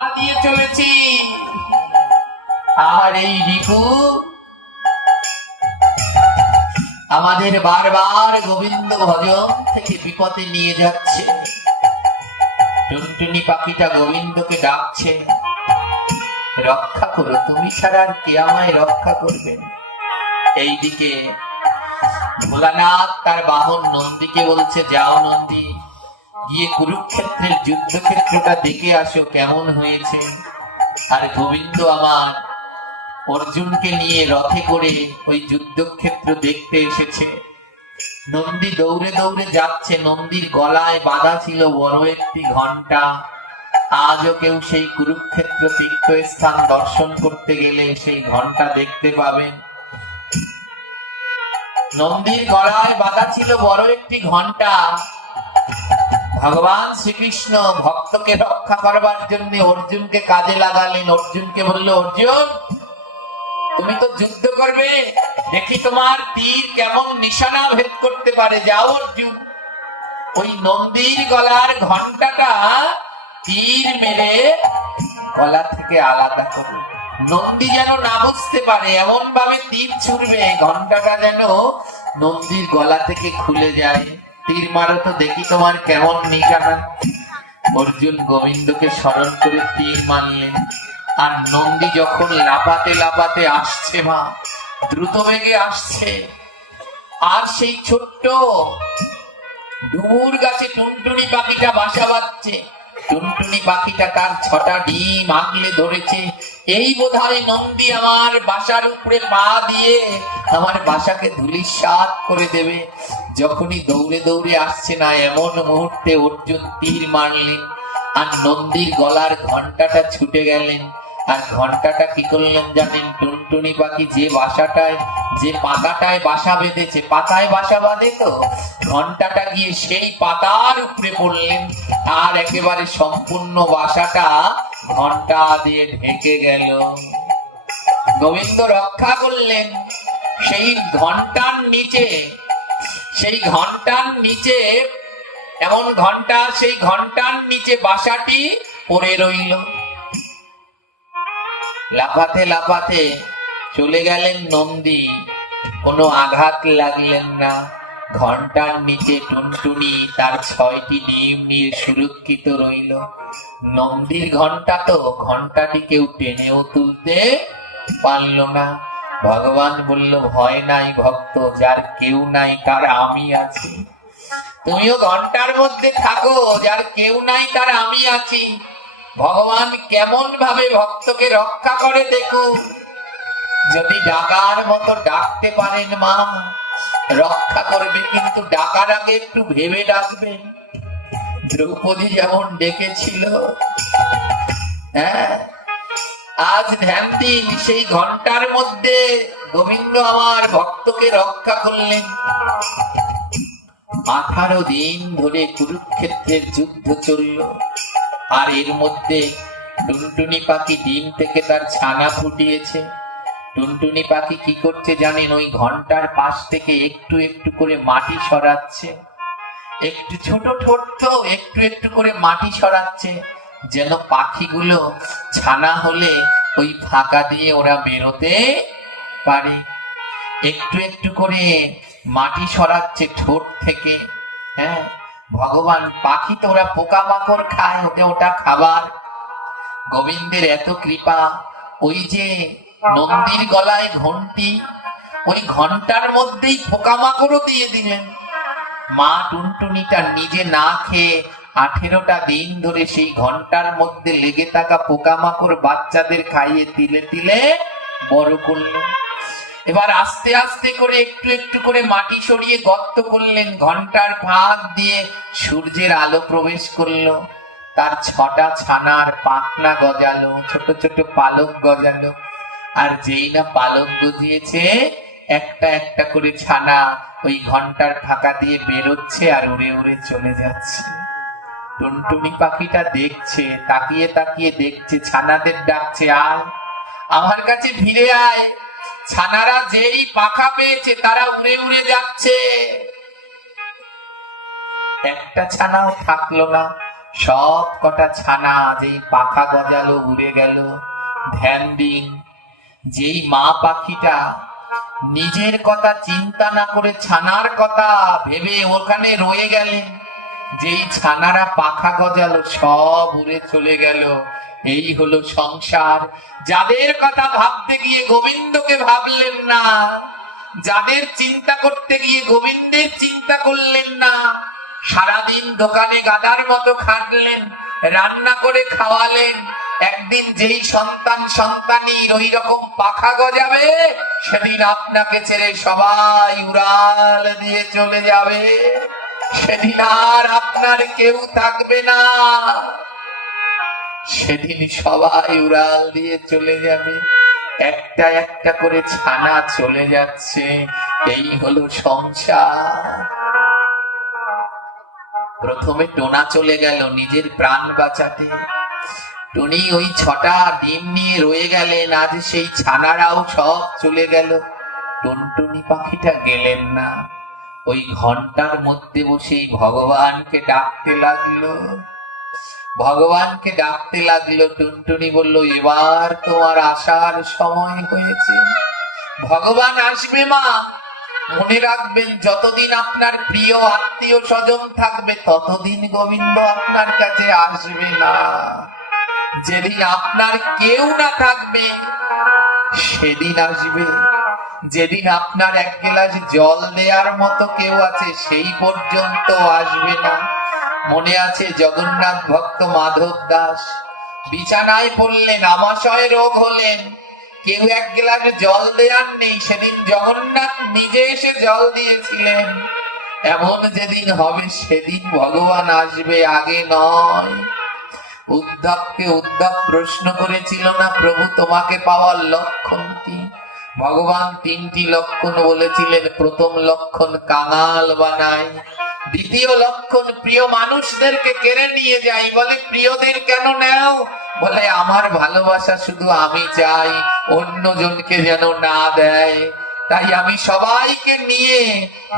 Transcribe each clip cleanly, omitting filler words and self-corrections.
দিয়ে চলেছি। আর এই রিপু আমাদের বারবার গোবিন্দ ভজন থেকে বিপদে নিয়ে যাচ্ছে। টুনটুনি পাখিটা গোবিন্দকে ডাকছে, রক্ষা করো, তুমি ছাড়া আর কে আমায় রক্ষা করবেন। এইদিকে ভোলানাথ তার বাহন নন্দীকে বলছে, যাও নন্দী, গিয়ে কুরুক্ষেত্রের যুদ্ধক্ষেত্রটা দেখে আসো কেমন হয়েছে। আর গোবিন্দ আমার অর্জুনকে নিয়ে রথে করে ওই যুদ্ধক্ষেত্র দেখতে এসেছে। নন্দী দৌড়ে দৌড়ে যাচ্ছে, নন্দীর গলায় বাঁধা ছিল বড় একটি ঘন্টা। আজও কেউ সেই কুরুক্ষেত্র তীর্থস্থান দর্শন করতে গেলে সেই ঘন্টা দেখতে পাবেন। নন্দীর গলায় বাঁধা ছিল বড় একটি ঘন্টা। ভগবান শ্রীকৃষ্ণ ভক্তকে রক্ষা করবার জন্য অর্জুনকে কাজে লাগালেন। অর্জুনকে বলল, অর্জুন তুমি তো যুদ্ধ করবে, দেখি তোমার তীর কেমন নিশানা ভেদ করতে পারে। যাও অর্জুন, ওই নন্দীর গলার ঘন্টাটা তীর মেরে গলা থেকে আলাদা করো। নন্দী যেন না বুঝতে পারে এমন ভাবে তীর ছুড়বে, ঘন্টাটা যেন নন্দীর গলা থেকে খুলে যায়। তীর মারো তো দেখি তোমার কেমন নিশানা। অর্জুন গোবিন্দকে স্মরণ করে তীর মারলেন। আর নন্দী যখন লাফাতে লাফাতে আসছে, মা দ্রুত বেগে আসছে, আর সেই ছোট্ট ডুমুর গাছে টুনটুনি পাখিটা বাসা বাঁধছে। টুনটুনি পাখিটা তার 6টা ডিম আগলে ধরেছে। এই বোধহয় নন্দী আমার বাসার উপরে পা দিয়ে আমার বাসাকে ধূলিসাৎ করে দেবে। যখনই দৌড়ে দৌড়ে আসছে না, এমন মুহূর্তে অর্জুন তীর মারলেন আর নন্দীর গলার ঘন্টাটা ছুটে গেলেন। আর ঘন্টাটা কি করলেন জানেন? টুনটুনি পাখি যে বাসাটায়, যে পাতাটায় বাসা বেঁধেছে, পাতায় বাসা বাঁধে তো, ঘন্টাটা গিয়ে সেই পাতার উপরে পড়লেন। আর একেবারে সম্পূর্ণ বাসাটা ঘন্টা দিয়ে ঢেকে গেল। গোবিন্দ রক্ষা করলেন। সেই ঘন্টার নিচে, সেই ঘন্টার নিচে এমন ঘন্টা, সেই ঘন্টার নিচে বাসাটি পড়ে রইল। লাফাতে লাফাতে চলে গেলেন নন্দী, কোনো আঘাত লাগলেন না। ঘন্টার নিচে টুনটুনি তার 6টি ডিম নিয়ে সুরক্ষিত রইল। নন্দীর ঘন্টা তো, ঘন্টাটি কেউ টেনেও তুলতে পারল না। ভগবান বলল, ভয় নাই ভক্ত, যার কেউ নাই তার আমি আছি। তুমিও ঘন্টার মধ্যে থাকো, যার কেউ নাই তার আমি আছি। ভগবান কেমন ভাবে ভক্তকে রক্ষা করে দেখো। যদি ডাকার মতো ডাকতে পারেন, মা রক্ষা করবে, কিন্তু ডাকার আগে একটু ভেবে ডাকবেন। দ্রৌপদী যেমন ডেকেছিল, হ্যাঁ, আজ ধ্যান দিন, সেই ঘন্টার মধ্যে গোবিন্দ আমার ভক্তকে রক্ষা করলেন। 18 দিন ধরে কুরুক্ষেত্রের যুদ্ধ চলল। আর এর মধ্যে টুনটুনি পাখি ডিম থেকে তার ছানা ফুটিয়েছে। টুনটুনি পাখি কি করছে জানেন? ওই ঘন্টার পাশ থেকে একটু একটু করে মাটি সরাচ্ছে। একটু ছোট ঠোঁট তো, একটু একটু করে মাটি সরাচ্ছে, যেন পাখিগুলো ছানা হলে ওই ফাঁকা দিয়ে ওরা বেরোতে পারে। একটু একটু করে মাটি সরাচ্ছে ঠোঁট থেকে। হ্যাঁ, ভগবান, পাখি তো ওরা পোকামাকড় খায়, ওকে ওটা খাবার। গোবিন্দের এত কৃপা, ওই যে নন্দীর গলায় ঘন্টি, ওই ঘন্টার মধ্যেই পোকামাকড়ও দিয়ে দিলেন। মা টুনটুনিটা নিজে না খেয়ে 18টা দিন ধরে সেই ঘন্টার মধ্যে লেগে থাকা পোকামাকড় বাচ্চাদের খাইয়ে তিলে তিলে বড় করলেন। এবার আস্তে আস্তে করে একটু একটু করে মাটি সরিয়ে গর্ত করলেন। ঘন্টার ফাঁক দিয়ে সূর্যের আলো প্রবেশ করলো। তার 6টা ছানার পাখনা গজালো, ছোট ছোট পালক গজালো। আর যেই না পালক গজিয়েছে, একটা একটা করে ছানা ওই ঘন্টার ফাঁকা দিয়ে বেরোচ্ছে আর উড়ে উড়ে চলে যাচ্ছে। টুনটুনি পাখিটা দেখছে, তাকিয়ে তাকিয়ে দেখছে, ছানাদের ডাকছে, আয় আমার কাছে ফিরে আয়। ছানারা যেই পাখা পেয়েছে তারা উড়ে উড়ে যাচ্ছে। একটা ছানাও থাকলো না। সব কটা ছানা যেই পাখা গজালো উড়ে গেল। ধ্যান দিন, যেই মা পাখিটা নিজের কথা চিন্তা না করে ছানার কথা ভেবে ওখানে রয়ে গেলেন, যেই ছানারা পাখা গজালো সব উড়ে চলে গেল। এই হলো সংসার। যাদের কথা ভাবতে গিয়ে গোবিন্দকে ভাবলেন না, যাদের চিন্তা করতে গিয়ে গোবিন্দের চিন্তা করলেন না, সারাদিন দোকানে গাদার মতো খাটলেন, রান্না করে খাওয়ালেন, একদিন যেই সন্তানির ওই রকম পাখা গজাবে, সেদিন আপনাকে ছেড়ে সবাই উড়াল দিয়ে চলে যাবে। সেদিন আর আপনার কেউ থাকবে না, সেদিন সবাই উড়াল দিয়ে চলে যাবে। একটা একটা করে ছানা চলে যাচ্ছে। এই হলো সংসার। প্রথমে টোনা চলে গেল নিজের প্রাণ বাঁচাতে। টুনি ওই 6টা ডিম নিয়ে রয়ে গেলেন, আজ সেই ছানারাও সব চলে গেল। টুনটুনি পাখিটা গেলেন না, ওই ঘন্টার মধ্যে বসেই ভগবানকে ডাকতে লাগলো, ভগবানকে ডাকতে লাগলো। টুনটুনি বলল, এবার তোমার আসার সময় হয়েছে। ভগবান আসবে মা, মনে রাখবেন যতদিন আপনার প্রিয় আত্মীয় স্বজন থাকবে ততদিন গোবিন্দ আপনার কাছে আসবে না। যেদিন আপনার কেউ না থাকবে সেদিন আসবে। যেদিন আপনার এক গ্লাস জল দেওয়ার মতো কেউ আছে সেই পর্যন্ত আসবে না। মনে আছে জগন্নাথ ভক্ত মাধব দাস বিছানায় পড়লেন, আমাশয় রোগ হলেন, কেউ এক গ্লাস জল দেওয়ার নেই, সেদিন জগন্নাথ নিজে এসে জল দিয়েছিলেন। এমন যেদিন হবে সেদিন ভগবান আসবে, আগে নয়। উদ্ধবকে উদ্ধব প্রশ্ন করেছিল না, প্রভু তোমাকে পাওয়ার লক্ষণ কি? ভগবান 3টি লক্ষণ বলেছিলেন। প্রথম লক্ষণ কাঙাল বানায়, দ্বিতীয় লক্ষণ প্রিয় মানুষদেরকে কেড়ে নিয়ে যাই। বলে প্রিয়দের কেন নেও? বলে আমার ভালোবাসা শুধু আমি চাই, অন্যজনকে যেন না দেয়। তাই আমি সবাইকে নিয়ে,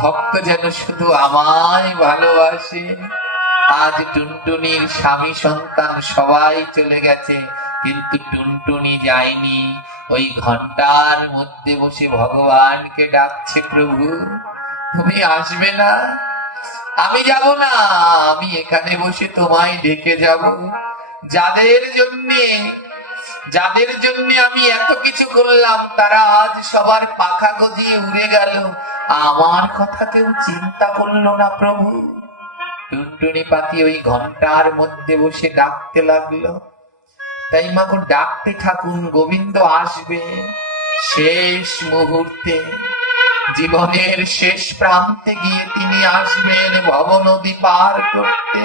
ভক্ত যেন শুধু আমায় ভালোবাসে। আজ টুনটুনির স্বামী সন্তান সবাই চলে গেছে, কিন্তু টুনটুনি যায়নি। ওই ঘন্টার মধ্যে বসে ভগবানকে ডাকছে, প্রভু তুমি আসবে না? আমি যাব না, আমি এখানে বসে তোমায় ডেকে যাব। যাদের জন্য আমি এত কিছু করলাম, তারা আজ সবার পাখা গজিয়ে উড়ে গেল, আমার কথা কেউ চিন্তা করলো না প্রভু। টুনটুনি পাখি ওই ঘন্টার মধ্যে বসে ডাকতে লাগলো। তাই মাগো ডাকতে থাকুন, গোবিন্দ আসবে শেষ মুহূর্তে, জীবনের শেষ প্রান্তে গিয়ে তিনি আসবেন ভব নদী পার করতে।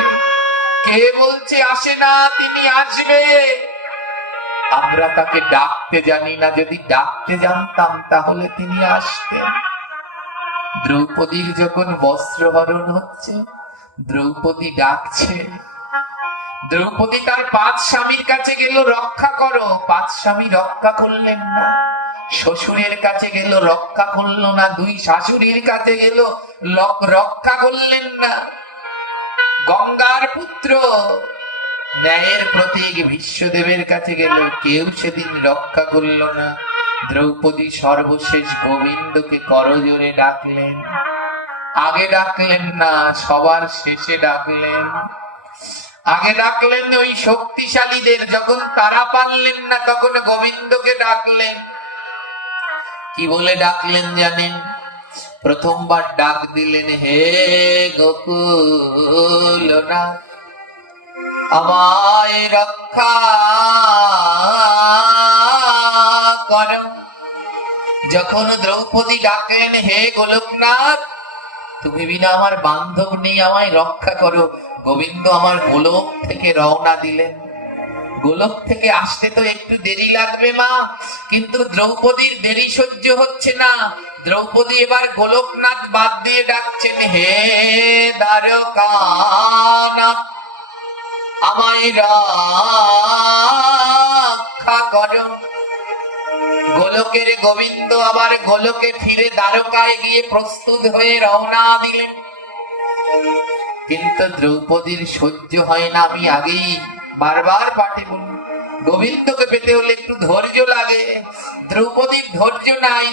কে বলছে আসে না? তিনি আসবে। আমরা তাকে ডাকতে জানি না, যদি ডাকতে জানতাম তাহলে তিনি আসতেন। দ্রৌপদীর যখন বস্ত্রহরণ হচ্ছে, দ্রৌপদী ডাকছে। দ্রৌপদী তার 5 স্বামীর কাছে গেল, রক্ষা করো। 5 স্বামী রক্ষা করলেন না। শ্বশুরের কাছে গেল, রক্ষা করলো না। 2 শাশুড়ির কাছে গেল, রক্ষা করলেন না। গঙ্গার পুত্র ন্যায়ের প্রতীক ভীষ্মদেবের কাছে গেল, কেউ সেদিন রক্ষা করল না। দ্রৌপদী সর্বশেষ গোবিন্দকে করজোরে ডাকলেন। আগে ডাকলেন না, সবার শেষে ডাকলেন। আগে ডাকলেন ওই শক্তিশালীদের, যখন তারা পারলেন না তখন গোবিন্দকে ডাকলেন। কি বলে ডাকলেন জানেন? প্রথমবার ডাক দিলেন, হে গোকুলনাথ আমায় রক্ষা কর। যখন দ্রৌপদী ডাকলেন, হে গোলকনাথ তুমি বিনা আমার বান্ধব নেই, আমায় রক্ষা করো, গোবিন্দ আমার গোলক থেকে রওনা দিলেন। গোলক থেকে আসতে তো একটু দেরি লাগবে মা, কিন্তু দ্রৌপদীর দেরি সহ্য হচ্ছে না। দ্রৌপদী এবার গোলকনাথ বাদ দিয়ে ডাকছেন, হে দ্বারকানাথ আমায় রক্ষা করো। গোলকের গোবিন্দ আবার গোলকে ফিরে দ্বারকায় গিয়ে প্রস্তুত হয়ে রওনা দিলেন। কিন্তু দ্রৌপদীর সহ্য হয় না। আমি আগেই বারবার পাঠে বলি, গোবিন্দকে পেতে হলে একটু ধৈর্য লাগে। দ্রৌপদীর ধৈর্য নাই।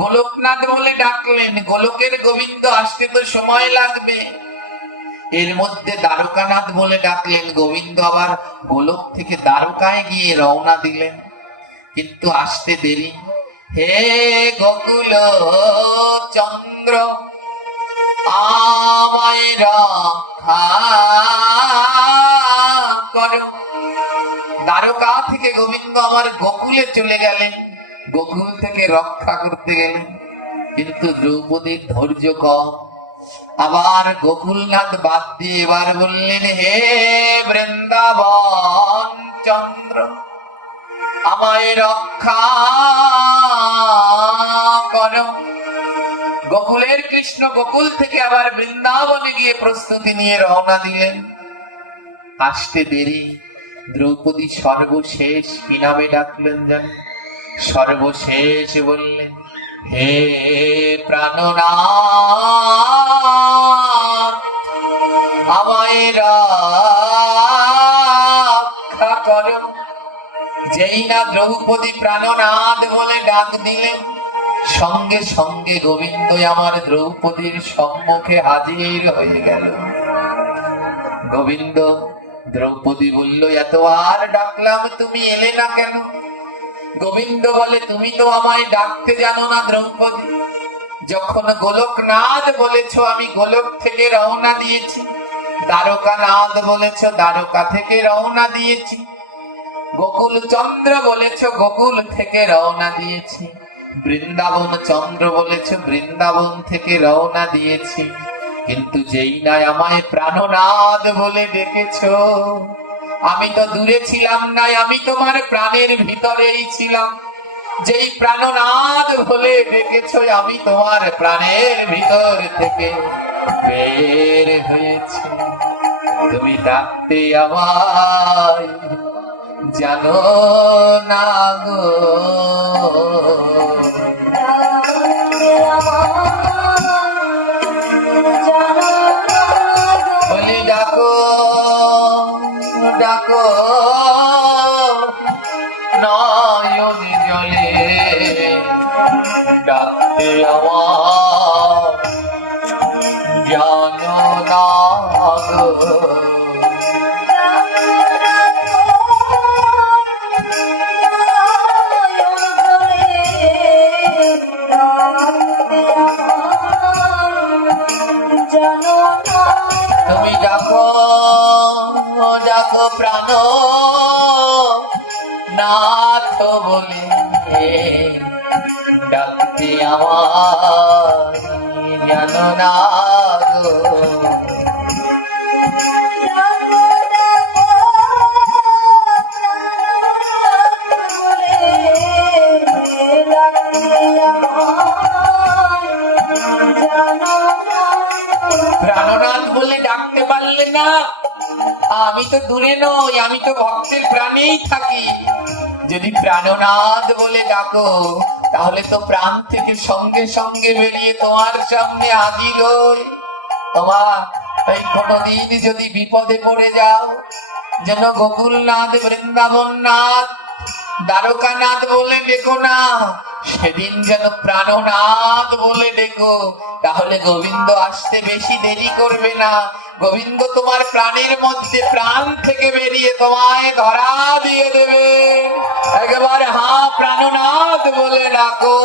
গোলকনাথ বলে ডাকলেন, গোলকের গোবিন্দ আসতে তো সময় লাগবে। এর মধ্যে দ্বারকানাথ বলে ডাকলেন, গোবিন্দ আবার গোলক থেকে দ্বারকায় গিয়ে রওনা দিলেন, কিন্তু আসতে দেরি। হে গোকুল চন্দ্র আমায় রক্ষা করো। দ্বারকা থেকে গোবিন্দ আমার গোকুলে চলে গেলেন, গোকুল থেকে রক্ষা করতে গেলেন, কিন্তু দ্রৌপদীর ধৈর্য কম। আবার গোকুলনাথ বাদ দিয়ে এবার বললেন, হে বৃন্দাবন চন্দ্র আমায় রক্ষা করো। গোকুলের কৃষ্ণ গোকুল থেকে আবার বৃন্দাবনে গিয়ে প্রস্তুতি নিয়ে রওনা দিলেন। আসতে দেরি। দ্রৌপদী সর্বশেষ কি নামে ডাকলেন জানেন? সর্বশেষ বললেন, হে প্রাণনাথ আমায় রক্ষা করো। যেই না দ্রৌপদী প্রাণনাথ বলে ডাক দিলেন, সঙ্গে সঙ্গে গোবিন্দ আমার দ্রৌপদীর সম্মুখে হাজির হয়ে গেল। গোবিন্দ, দ্রৌপদী বলল, এতবার ডাকলাম তুমি এলে না কেন? গোবিন্দ বলে, তুমি তো আমায় ডাকতে জানো না দ্রৌপদী। যখন গোলকনাথ বলেছ আমি গোলক থেকে রওনা দিয়েছি, দ্বারকানাথ বলেছ দ্বারকা থেকে রওনা দিয়েছি, গোকুল চন্দ্র বলেছ গোকুল থেকে রওনা দিয়েছি, বৃন্দাবন চন্দ্র বলেছ বৃন্দাবন থেকে রওনা দিয়েছি। কিন্তু যেই না আমায় প্রাণনাথ বলে ডেকেছ, আমি তো দূরে ছিলাম না, আমি তোমার প্রাণের ভিতরেই ছিলাম। যেই প্রাণনাথ বলে ডেকেছ, আমি তোমার প্রাণের ভিতর থেকে বের হয়েছি। তুমি ডাকতে আমায় জানো না গো, বলি ডাকো ডাকো নয়ন জলে, ডাকতে আমার জানো না গো। তুমি ডাকো ডাকো প্রাণ নাথ বলে, ডাকতে আমার জানো না গো। প্রাণনাথ বলে ডাকতে পারলে না? আমি তো দূরে নই, আমি তো ভক্তের প্রাণেই থাকি। যদি প্রাণনাথ বলে ডাকো, তাহলে তো প্রাণ থেকে সঙ্গে সঙ্গে বেরিয়ে তোমার সামনে হাজির হই। তোমার এই কোনদিন যদি বিপদে পড়ে যাও, যেন গোকুলনাথ বৃন্দাবননাথ দ্বারকানাথ বলে ডেকো না, সেদিন যেন প্রাণনাথ বলে ডেকো। তাহলে গোবিন্দ আসতে বেশি দেরি করবে না। গোবিন্দ তোমার প্রাণের মধ্যে প্রাণ থেকে বেরিয়ে তোমায় ধরা দিয়ে দেবে। একবার হা প্রাণনাথ বলে ডাকো।